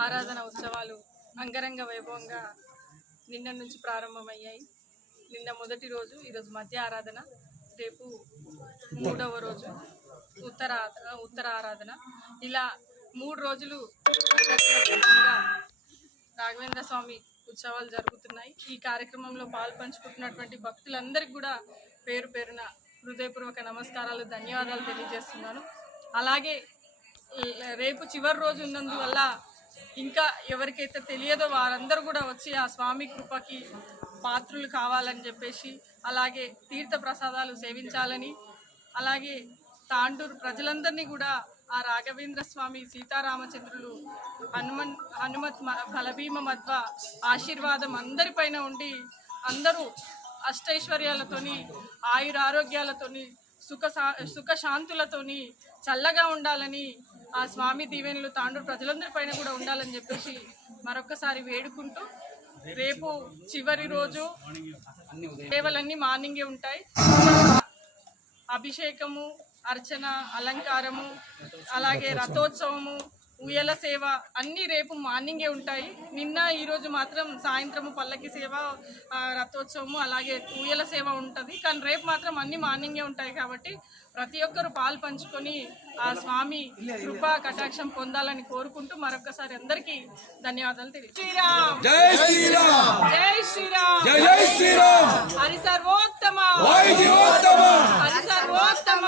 ఆరాధన ఉత్సవాలు అంగరంగ వైభవంగా నిన్న నుంచి ప్రారంభమయ్యాయి. నిన్న మొదటి రోజు ఈరోజు మధ్య ఆరాధన రేపు మూడవ రోజు ఉత్తర ఉత్తర ఆరాధన. ఇలా మూడు రోజులు రాఘవేంద్ర స్వామి ఉత్సవాలు జరుగుతున్నాయి. ఈ కార్యక్రమంలో పాల్పంచుకుంటున్నటువంటి భక్తులందరికీ కూడా పేరు పేరున హృదయపూర్వక నమస్కారాలు ధన్యవాదాలు తెలియజేస్తున్నాను. అలాగే రేపు చివరి రోజు ఉన్నందువల్ల ఇంకా ఎవరికైతే తెలియదో వారందరూ కూడా వచ్చి ఆ స్వామి కృపకి పాత్రులు కావాలని చెప్పేసి అలాగే తీర్థ ప్రసాదాలు సేవించాలని అలాగే తాండూరు ప్రజలందరినీ కూడా ఆ రాఘవేంద్ర స్వామి సీతారామచంద్రులు హనుమన్ హనుమత్ మ- ఫలభీమ మధ్వ ఆశీర్వాదం అందరిపైన ఉండి అందరూ అష్టైశ్వర్యాలతోని ఆయురారోగ్యాలతోని సుఖ సుఖశాంతులతోని చల్లగా ఉండాలని ఆ స్వామి దీవెనలు తాండూరు ప్రజలందరి పైన కూడా ఉండాలని చెప్పేసి మరొకసారి వేడుకుంటూ రేపు చివరి రోజు సేవలన్నీ మార్నింగే ఉంటాయి. అభిషేకము అర్చన అలంకారము అలాగే రథోత్సవము ఉయ్యల సేవ అన్నీ రేపు మార్నింగే ఉంటాయి. నిన్న ఈరోజు మాత్రం సాయంత్రము పల్లకి సేవ రథోత్సవము అలాగే ఉయ్యల సేవ ఉంటుంది. కానీ రేపు మాత్రం అన్ని మార్నింగే ఉంటాయి కాబట్టి ప్రతి ఒక్కరు పాలు పంచుకొని ఆ స్వామి కృపా కటాక్షం పొందాలని కోరుకుంటూ మరొకసారి అందరికీ ధన్యవాదాలు తెలియ శ్రీరామ్ జై శ్రీరామ్! జై శ్రీరామ్! జై జై శ్రీరామ్! హరి సర్వోత్తమ! హరి సర్వోత్తమ!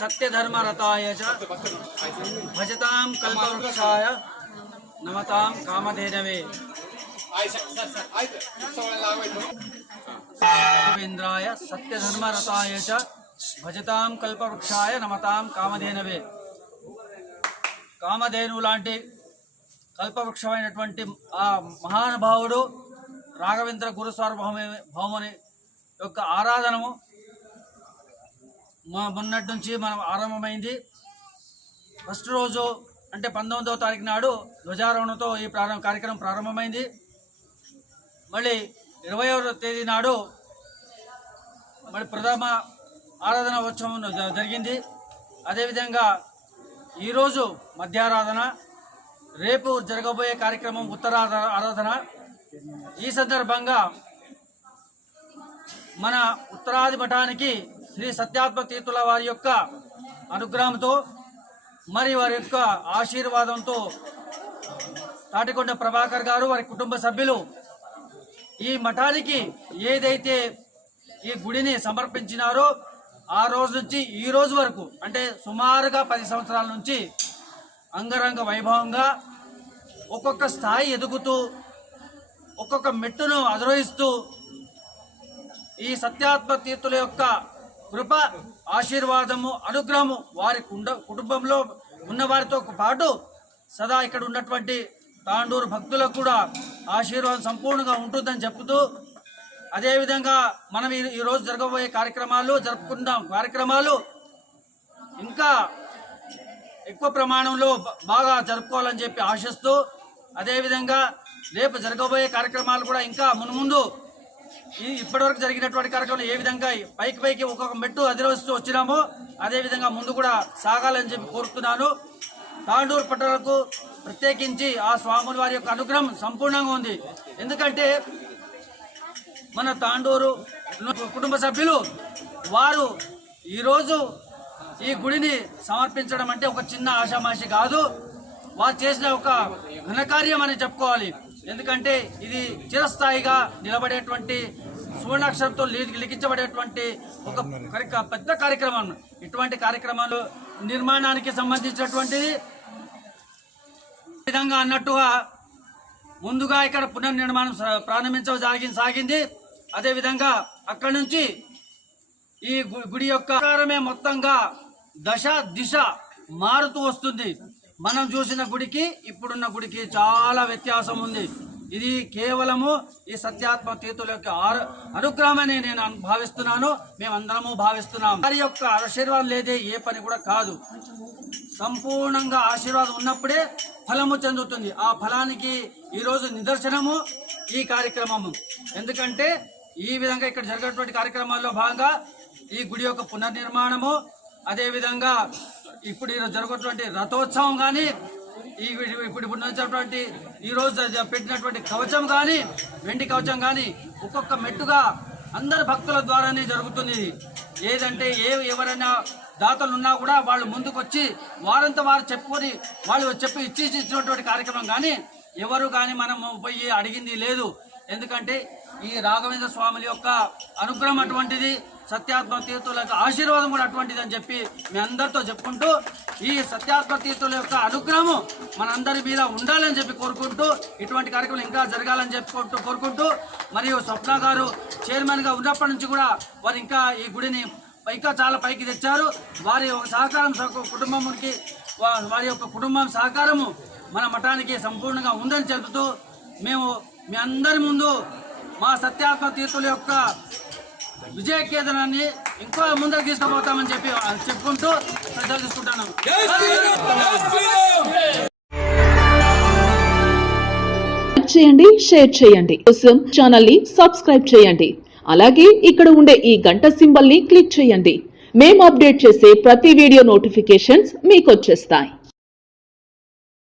సత్యధర్మరతాయ చ భజతాం కల్పవృక్షాయ నమతాం కామధేనవే రవీంద్రాయ సత్యధర్మరతాయ చ భజతాం కల్పవృక్షాయ నమతాం కామధేనవే కామధేను లాంటి కల్పవృక్షమైనటువంటి ఆ మహానుభావుడు రాఘవేంద్ర గురుస్వార భౌమ భౌమని యొక్క ఆరాధనము మా మొన్నటి నుంచి మనం ఆరంభమైంది. ఫస్ట్ రోజు అంటే పంతొమ్మిదవ తారీఖు నాడు ధ్వజారోహణతో ఈ ప్రారంభ కార్యక్రమం ప్రారంభమైంది. మళ్ళీ ఇరవయవ తేదీ నాడు మళ్ళీ ప్రథమ ఆరాధన ఉత్సవం జ- జరిగింది. అదేవిధంగా ఈరోజు మధ్యారాధన రేపు జరగబోయే కార్యక్రమం ఉత్తరాధ ఆరాధన. ఈ సందర్భంగా మన ఉత్తరాది మఠానికి శ్రీ సత్యాత్మ తీర్థుల వారి యొక్క అనుగ్రహంతో మరి వారి యొక్క ఆశీర్వాదంతో తాటికొండ ప్రభాకర్ గారు వారి కుటుంబ సభ్యులు ఈ మఠానికి ఏదైతే ఈ గుడిని సమర్పించినారో ఆ రోజు నుంచి ఈ రోజు వరకు అంటే సుమారుగా పది సంవత్సరాల నుంచి అంగరంగ వైభవంగా ఒక్కొక్క స్థాయి ఎదుగుతూ ఒక్కొక్క మెట్టును అధిరోహిస్తూ ఈ సత్యాత్మ తీర్థుల యొక్క కృప ఆశీర్వాదము అనుగ్రహము వారి కుండ కుటుంబంలో ఉన్న వారితో పాటు సదా ఇక్కడ ఉన్నటువంటి తాండూరు భక్తులకు కూడా ఆశీర్వాదం సంపూర్ణంగా ఉంటుందని చెప్తూ అదేవిధంగా మనం ఈ- రోజు జరగబోయే కార్యక్రమాలు జరుపుకున్న కార్యక్రమాలు ఇంకా ఎక్కువ ప్రమాణంలో బాగా జరుపుకోవాలని చెప్పి ఆశిస్తూ అదేవిధంగా రేపు జరగబోయే కార్యక్రమాలు కూడా ఇంకా మున్ముందు ఈ ఇప్పటివరకు జరిగినటువంటి కార్యక్రమం ఏ విధంగా పైకి పైకి ఒక్కొక్క మెట్టు అధిరోహిస్తూ వచ్చినామో అదేవిధంగా ముందు కూడా సాగాలని చెప్పి కోరుతున్నాను. తాండూరు పట్టణకు ప్రత్యేకించి ఆ స్వాముల వారి యొక్క అనుగ్రహం సంపూర్ణంగా ఉంది. ఎందుకంటే మన తాండూరు కుటుంబ సభ్యులు వారు ఈరోజు ఈ గుడిని సమర్పించడం అంటే ఒక చిన్న ఆషామాషి కాదు. వారు చేసిన ఒక ఘనకార్యం అని చెప్పుకోవాలి. ఎందుకంటే ఇది చిరస్థాయిగా నిలబడేటువంటి సువర్ణాక్షరంతో లిఖించబడేటువంటి ఒక పెద్ద కార్యక్రమం. ఇటువంటి కార్యక్రమాలు నిర్మాణానికి సంబంధించినటువంటిది. విధంగా అన్నట్టుగా ముందుగా ఇక్కడ పునర్నిర్మాణం స- ప్రారంభించడం సాగి సాగింది. అదేవిధంగా అక్కడి నుంచి ఈ గుడి యొక్క ఆకారమే మొత్తంగా దశ దిశ మారుతూ వస్తుంది. మనం చూసిన గుడికి ఇప్పుడున్న గుడికి చాలా వ్యత్యాసం ఉంది. ఇది కేవలము ఈ సత్యాత్మ తీర్థుల యొక్క అనుగ్రహమని నేను భావిస్తున్నాను. మేమందరము భావిస్తున్నాం. వారి యొక్క ఆశీర్వాదం లేదే ఏ పని కూడా కాదు. సంపూర్ణంగా ఆశీర్వాదం ఉన్నప్పుడే ఫలము చెందుతుంది. ఆ ఫలానికి ఈరోజు నిదర్శనము ఈ కార్యక్రమము. ఎందుకంటే ఈ విధంగా ఇక్కడ జరిగినటువంటి కార్యక్రమాల్లో భాగంగా ఈ గుడి యొక్క పునర్నిర్మాణము అదేవిధంగా ఇప్పుడు ఈరోజు జరుగుతున్నటువంటి రథోత్సవం కానీ ఈ ఇప్పుడు ఇప్పుడు వచ్చినటువంటి ఈ రోజు పెట్టినటువంటి కవచం కానీ వెండి కవచం కానీ ఒక్కొక్క మెట్టుగా అందరి భక్తుల ద్వారానే జరుగుతుంది. ఏదంటే ఏ ఎవరైనా దాతలు ఉన్నా కూడా వాళ్ళు ముందుకొచ్చి వారంతా వారు చెప్పుకొని వాళ్ళు చెప్పి ఇచ్చి ఇచ్చినటువంటి కార్యక్రమం కానీ ఎవరు కానీ మనం పోయి అడిగింది లేదు. ఎందుకంటే ఈ రాఘవేంద్ర స్వాముల యొక్క అనుగ్రహం అటువంటిది సత్యాత్మ తీర్థుల యొక్క ఆశీర్వాదం కూడా అటువంటిది అని చెప్పి మీ అందరితో చెప్పుకుంటూ ఈ సత్యాత్మ తీర్థుల యొక్క అనుగ్రహము మనందరి మీద ఉండాలని చెప్పి కోరుకుంటూ ఇటువంటి కార్యక్రమం ఇంకా జరగాలని చెప్పుకుంటూ కోరుకుంటూ మరియు స్వప్న గారు చైర్మన్గా ఉన్నప్పటి నుంచి కూడా వారు ఇంకా ఈ గుడిని ఇంకా చాలా పైకి తెచ్చారు. వారి యొక్క సహకారం సహ- కుటుంబానికి వారి యొక్క కుటుంబం సహకారము మన మఠానికి సంపూర్ణంగా ఉందని చెబుతూ మేము మీ అందరి ముందు మా సత్యాత్మ తీర్థుల యొక్క విజయ కేంద్రాన్ని ఇంకో ముందుకు తీసుకుపోతామని చెప్పి చెప్పుకుంటూ ప్రజలు తీసుకుంటాను జై శ్రీరామ్ జై శ్రీరామ్ లైక్ చేయండి షేర్ చేయండి. కోసం ఛానల్ని సబ్స్క్రైబ్ చేయండి. అలాగే ఇక్కడ ఉండే ఈ గంట సింబల్ని క్లిక్ చేయండి. మేము అప్డేట్ చేసే ప్రతి వీడియో నోటిఫికేషన్స్ మీకు వచ్చేస్తాయి.